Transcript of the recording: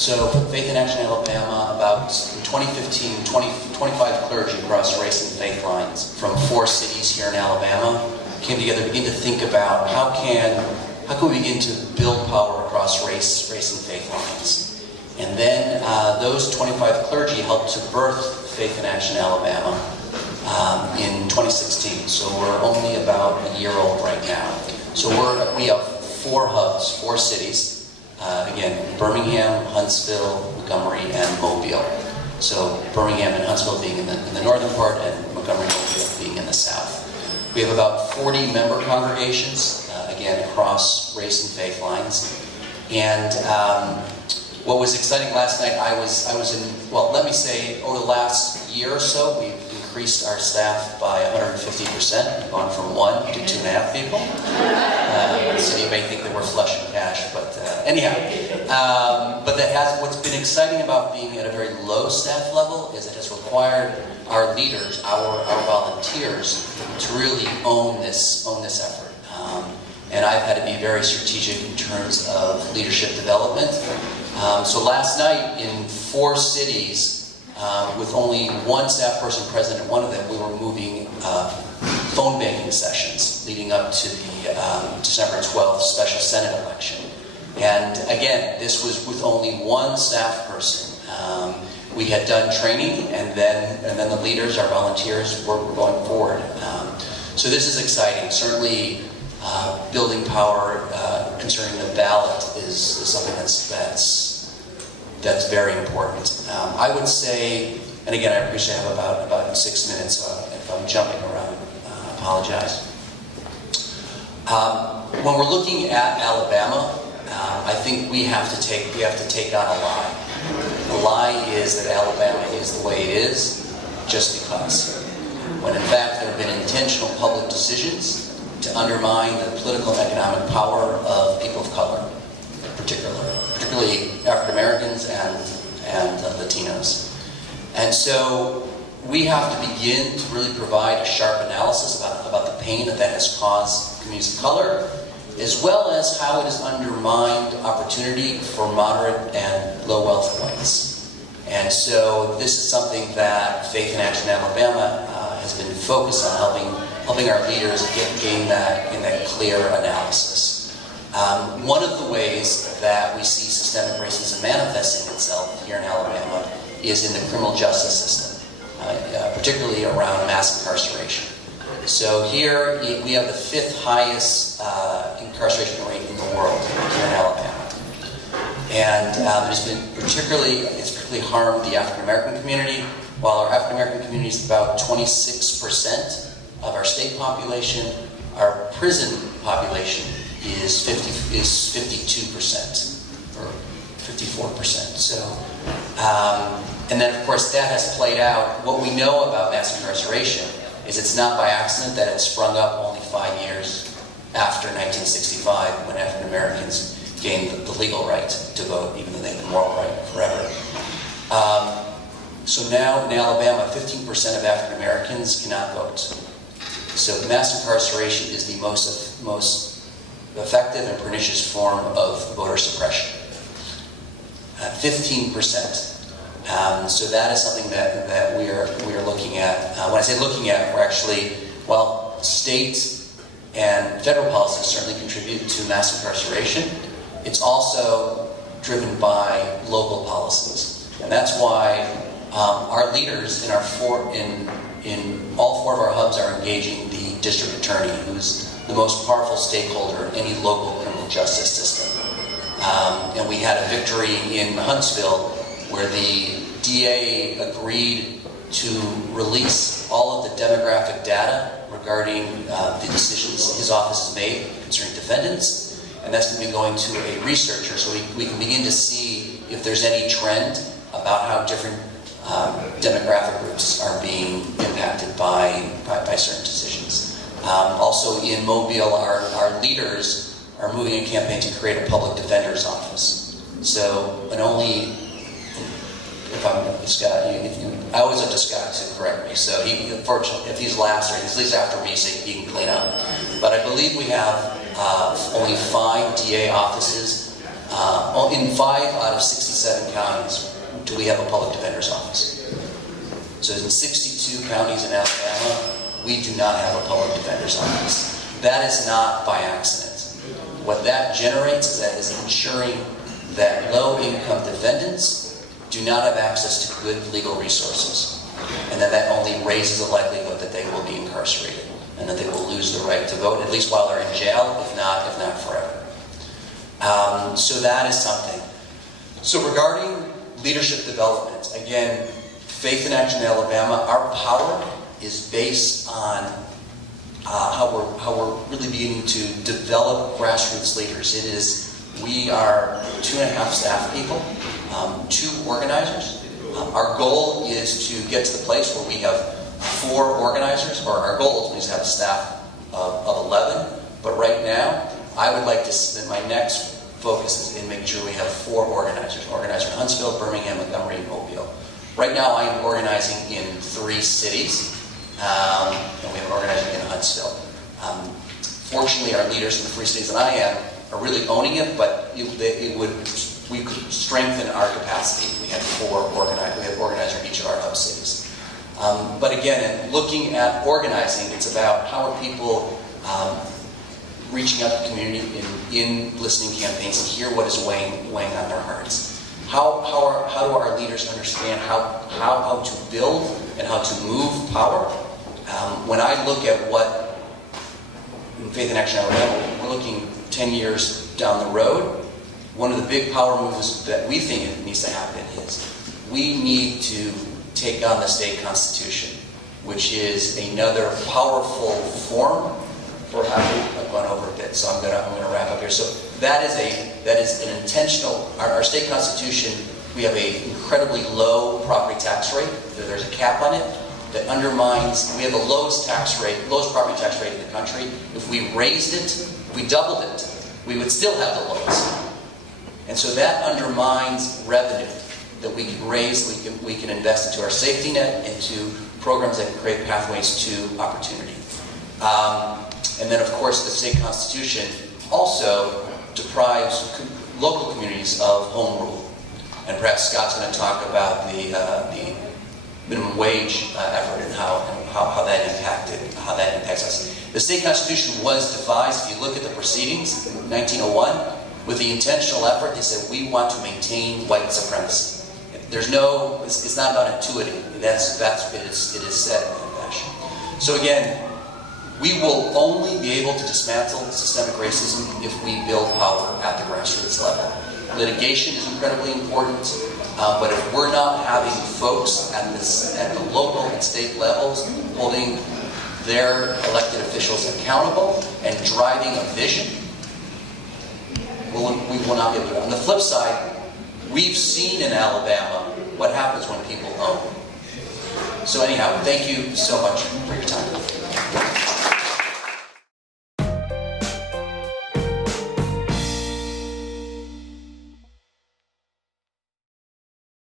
So Faith in Action Alabama, about in 2015, 25 clergy across race and faith lines from 4 cities here in Alabama came together to begin to think about how can we begin to build power across race and faith lines. And then those 25 clergy helped to birth Faith in Action Alabama in 2016. So we're only about a year old right now. So we have 4 hubs, 4 cities. Again, Birmingham, Huntsville, Montgomery, and Mobile. So Birmingham and Huntsville being in the northern part, and Montgomery and Mobile being in the south. We have about 40 member congregations, again, across race and faith lines. And what was exciting last night, I was in, well, let me say, over the last year or so, we've increased our staff by 150%. We've gone from 1 to 2.5 people. So you may think that we're flush in cash, but anyhow. But what's been exciting about being at a very low staff level is it has required our leaders, our volunteers, to really own this effort. And I've had to be very strategic in terms of leadership development. So last night in 4 cities, with only 1 staff person present at one of them, we were moving phone banking sessions leading up to the December 12th special Senate election. And again, this was with only 1 staff person. We had done training, and then the leaders, our volunteers, were going forward. So this is exciting. Certainly, building power concerning the ballot is something that's very important. I would say, and again, I appreciate I have about 6 minutes, so if I'm jumping around, I apologize. When we're looking at Alabama, I think we have to take on a lie. The lie is that Alabama is the way it is just because. When in fact there have been intentional public decisions to undermine the political and economic power of people of color, particularly African Americans and Latinos. And so we have to begin to really provide a sharp analysis about the pain that has caused communities of color, as well as how it has undermined opportunity for moderate and low wealth whites. And so this is something that Faith in Action Alabama has been focused on helping our leaders gain that clear analysis. One of the ways that we see systemic racism manifesting itself here in Alabama is in the criminal justice system, particularly around mass incarceration. So here we have the 5th highest incarceration rate in the world here in Alabama. And it's particularly harmed the African American community. While our African American community is about 26% of our state population, our prison population is 52% or 54%. So, and then of course that has played out. What we know about mass incarceration is it's not by accident that it sprung up only 5 years after 1965, when African Americans gained the legal right to vote, even though they had the moral right forever. So now in Alabama, 15% of African Americans cannot vote. So mass incarceration is the most effective and pernicious form of voter suppression. 15%. So that is something that we are looking at. When I say looking at, we're actually, while state and federal policies certainly contribute to mass incarceration, it's also driven by local policies. And that's why our leaders in all 4 of our hubs are engaging the district attorney, who's the most powerful stakeholder in any local criminal justice system. And we had a victory in Huntsville where the DA agreed to release all of the demographic data regarding the decisions his office has made concerning defendants. And that's going to be going to a researcher, so we can begin to see if there's any trend about how different demographic groups are being impacted by certain decisions. Also in Mobile, our leaders are moving a campaign to create a public defender's office. So, and only, if I'm Scott, I always look to Scott to correct me. So he, unfortunately, if he's last or he's least after me, so he can clean up. But I believe we have only 5 DA offices In 5 out of 67 counties do we have a public defender's office. So in 62 counties in Alabama, we do not have a public defender's office. That is not by accident. What that generates is ensuring that low-income defendants do not have access to good legal resources, and that only raises the likelihood that they will be incarcerated and that they will lose the right to vote, at least while they're in jail, if not forever. So that is something. So regarding leadership development, again, Faith in Action Alabama, our power is based on how we're really beginning to develop grassroots leaders. We are 2.5 staff people, 2 organizers. Our goal is to get to the place where we have 4 organizers, or our goal is to have a staff of 11. But right now, I would like to, my next focus is in making sure we have 4 organizers. An organizer in Huntsville, Birmingham, Montgomery, and Mobile. Right now, I am organizing in 3 cities, and we have an organizer in Huntsville. Fortunately, our leaders in the 3 cities that I am are really owning it, but we could strengthen our capacity if we had 4 organizers. We have organizers in each of our hub cities. But again, looking at organizing, it's about how are people reaching out to the community in listening campaigns and hear what is weighing on their hearts. How do our leaders understand how to build and how to move power? When I look at what in Faith in Action Alabama, we're looking 10 years down the road. One of the big power moves that we think needs to happen is we need to take on the state constitution, which is another powerful form for I've gone over a bit, so I'm gonna wrap up here. So that is an intentional. Our state constitution, we have an incredibly low property tax rate. There's a cap on it that undermines. We have the lowest property tax rate in the country. If we raised it, if we doubled it, we would still have the lowest. And so that undermines revenue that we can raise, we can invest into our safety net, into programs that can create pathways to opportunity. And then, of course, the state constitution also deprives local communities of home rule. And perhaps Scott's going to talk about the minimum wage effort and how that impacts us. The state constitution was devised, if you look at the proceedings in 1901, with the intentional effort. They said, we want to maintain white supremacy. It's not about intuiting. It is said in that fashion. So again, we will only be able to dismantle systemic racism if we build power at the grassroots level. Litigation is incredibly important, but if we're not having folks at the local and state levels holding their elected officials accountable and driving a vision, we will not be able to do it. On the flip side, we've seen in Alabama what happens when people own. So anyhow, thank you so much for your time.